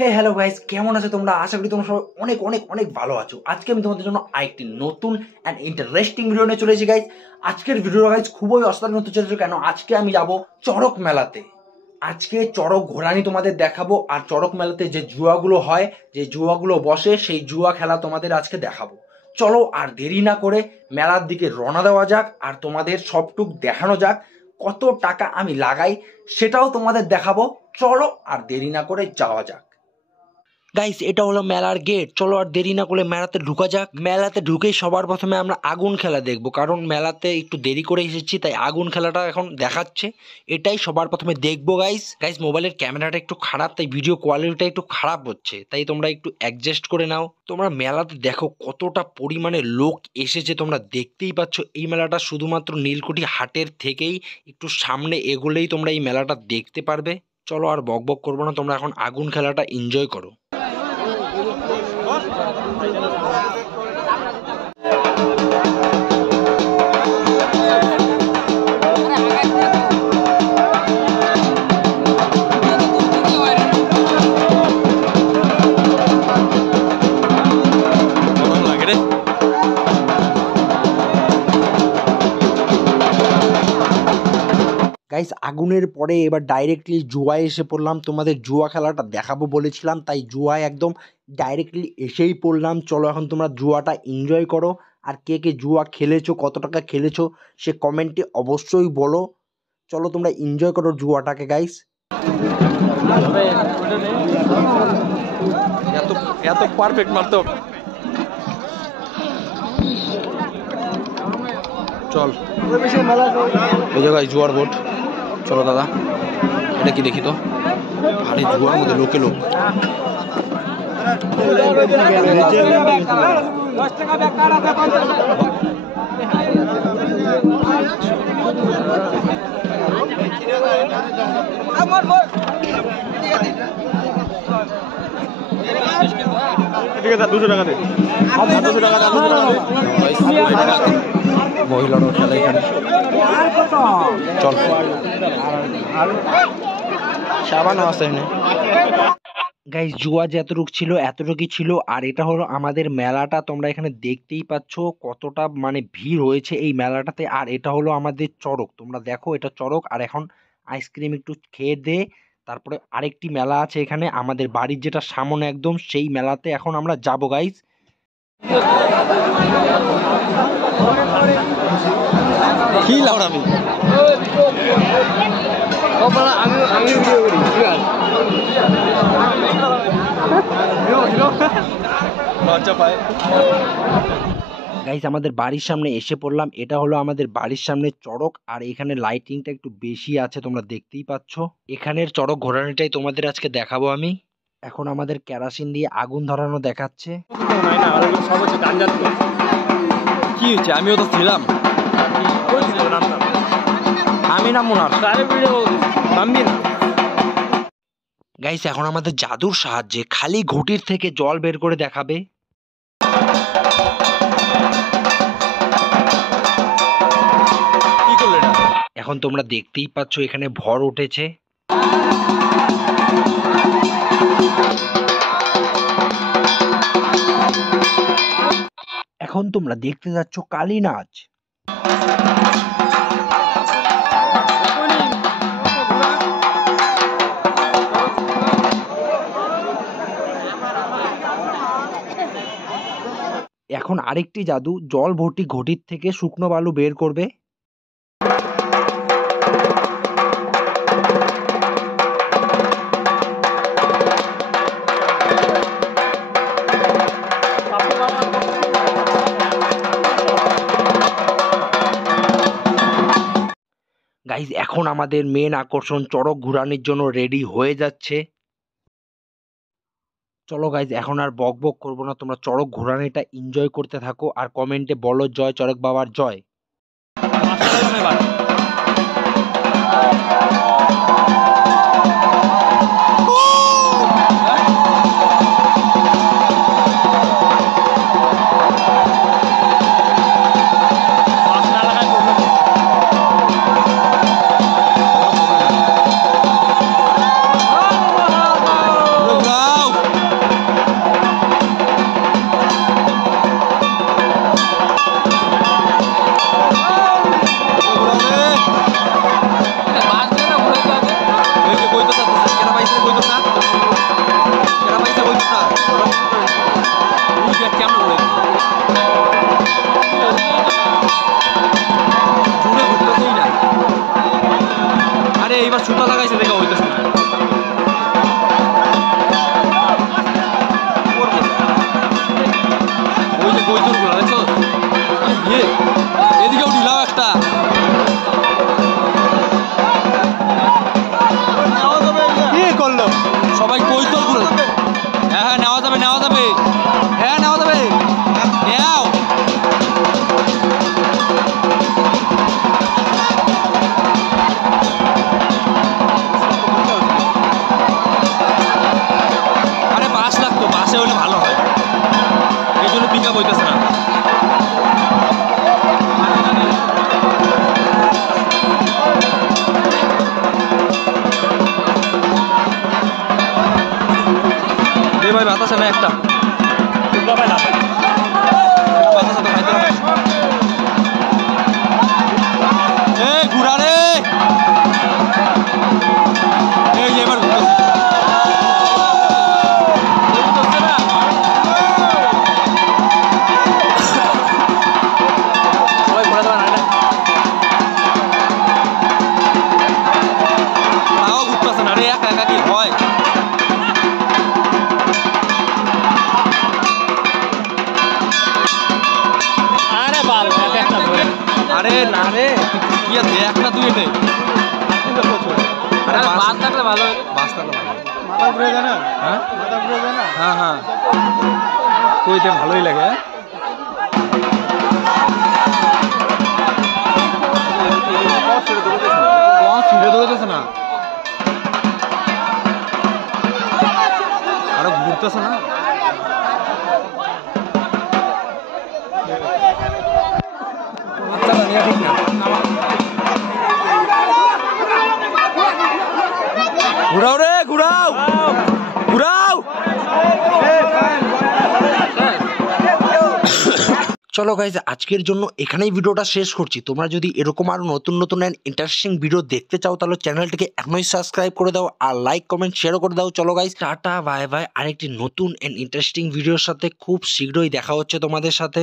হে hello guys, কেমন আছো তোমরা? আশা করি তোমরা সবাই অনেক অনেক অনেক ভালো আছো। আজকে আমি তোমাদের জন্য আরেকটি নতুন অ্যান্ড ইন্টারেস্টিং ভিডিও নিয়ে চলে এসেছি গাইস। আজকের ভিডিও গাইস খুবই অসাধারণ হতে চলেছে, কেন আজকে আমি যাব চড়ক মেলাতে। আজকে চড়ক ঘোরানি তোমাদের দেখাবো, আর চড়ক মেলাতে যে জুয়াগুলো হয়, যে জুয়াগুলো বসে, সেই জুয়া খেলা তোমাদের আজকে দেখাবো। চলো আর দেরি না করে মেলার দিকে রওনা দেওয়া যাক, আর তোমাদের সবটুক দেখানো যাক। কত টাকা আমি লাগাই সেটাও তোমাদের দেখাবো। চলো আর দেরি না করে যাওয়া যাক। গাইস, এটা হলো মেলার গেট। চলো আর দেরি না করে মেলাতে ঢুকা যাক। মেলাতে ঢুকেই সবার প্রথমে আমরা আগুন খেলা দেখবো, কারণ মেলাতে একটু দেরি করে এসেছি, তাই আগুন খেলাটা এখন দেখাচ্ছে, এটাই সবার প্রথমে দেখবো। গাইস মোবাইলের ক্যামেরাটা একটু খারাপ, তাই ভিডিও কোয়ালিটিটা একটু খারাপ হচ্ছে, তাই তোমরা একটু অ্যাডজাস্ট করে নাও। তোমরা মেলাতে দেখো কতটা পরিমাণে লোক এসেছে, তোমরা দেখতেই পাচ্ছ। এই মেলাটা শুধুমাত্র নীলকুঠি হাটের থেকেই একটু সামনে এগোলেই তোমরা এই মেলাটা দেখতে পারবে। চলো আর বক বক করবো না, তোমরা এখন আগুন খেলাটা এনজয় করো। গাইস, আগুনের পরে এবার ডাইরেক্টলি জুয়ায় এসে পড়লাম। তোমাদের জুয়া খেলাটা দেখাবো বলেছিলাম, তাই জুয়ায় একদম ডাইরেক্টলি এসেই পড়লাম। চলো এখন তোমরা জুয়াটা এনজয় করো। আর কে কে জুয়া খেলেছো, কত টাকা খেলেছো, সে কমেন্টে অবশ্যই বলো। চলো তোমরা এনজয় করো জুয়াটাকে গাইস। এত পারফেক্ট মারতো। চল এই জায়গায় জুয়ার বোট। চলো দাদা, এটা কি দেখি তো। আরে জুয়ার মধ্যে লোকে লোক। ঠিক আছে, 200 টাকা দে। 200 টাকা দে। মহিলারাও খেলে এখানে। চল সাবানও আছে এখানে। গাইস, জুয়া যতটুকু ছিল এতটুকুই ছিল। আর এটা হলো আমাদের মেলাটা, তোমরা এখানে দেখতেই পাচ্ছ কতটা মানে ভিড় হয়েছে এই মেলাটাতে। আর এটা হলো আমাদের চড়ক, তোমরা দেখো এটা চড়ক। আর এখন আইসক্রিম একটু খেয়ে দে, তারপরে আরেকটি মেলা আছে এখানে আমাদের বাড়ির যেটা সামনে একদম, সেই মেলাতে এখন আমরা যাবো গাইস। কি লাউড আমি গাইস, আমাদের বাড়ির সামনে এসে পড়লাম। এটা হলো আমাদের বাড়ির সামনে চড়ক। আর এখানে লাইটিংটা একটু বেশি আছে, তোমরা দেখতেই পাচ্ছ। এখানের চড়ক ঘোরানোটাই তোমাদের আজকে দেখাবো আমি। এখন আমাদের কেরাসিন দিয়ে আগুন ধরানো দেখাচ্ছে। কি হয়েছে? আমিও তো ছিলাম। আমি না মোনার নামবি না। গাইস, এখন আমাদের জাদুর সাহায্যে খালি ঘটির থেকে জল বের করে দেখাবে। কি করলে এটা? এখন তোমরা দেখতেই পাচ্ছ এখানে ভর উঠেছে। এখন তোমরা দেখতে যাচ্ছ কালী নাচ। এখন আরেকটি জাদু, জল ভর্তি ঘটির থেকে শুকনো বালু বের করবে। গাইজ, এখন আমাদের মেন আকর্ষণ চড়ক ঘুরানোর জন্য রেডি হয়ে যাচ্ছে। চলো গাইজ, এখন আর বক বক করবো না, তোমরা চড়ক ঘোরানোটা এনজয় করতে থাকো। আর কমেন্টে বলো জয় চড়ক বাবার জয়। হ্যাঁ নেওয়া যাবে নেওয়া যাবে, হ্যাঁ নেওয়া যাবে, নেও। আরে বাস লাগতো, বাসে হলে ভালো হয়, এই জন্য পিক আপ হইতেছে না। ভাই বাতাসে না একটা বাতাসে তো খাইতে হবে। এই ঘুরা রে, এই এবার ঘুরতেছে। সবাই ঘুরা দেবে না, তাও ঘুরতেছে না রে, একা একা কি হয়? আরে না রে, কি আর দেখ না তুই এটাই। আরে বাস থাকলে ভালো, বাস থাকলে ভালো, মাথা ঘুরে যায় না? হ্যাঁ মাথা ঘুরে যায় না? হ্যাঁ হ্যাঁ, কইতে ভালোই লাগে। ছিঁড়ে দৌড়তেছে না, আরো ঘুরতেছে না। ঘুরাও রে, ঘুরাও ঘুরাও। চলো গাইজ, আজকের জন্য এখানেই ভিডিওটা শেষ করছি। তোমরা যদি এরকম আরো নতুন নতুন ইন্টারেস্টিং ভিডিও দেখতে চাও তাহলে চ্যানেলটিকে এখনই সাবস্ক্রাইব করে দাও আর লাইক কমেন্ট শেয়ারও করে দাও। চলো গাইজ, টাটা বাই বাই। আরেকটি নতুন এন্ড ইন্টারেস্টিং ভিডিওর সাথে খুব শীঘ্রই দেখা হচ্ছে তোমাদের সাথে।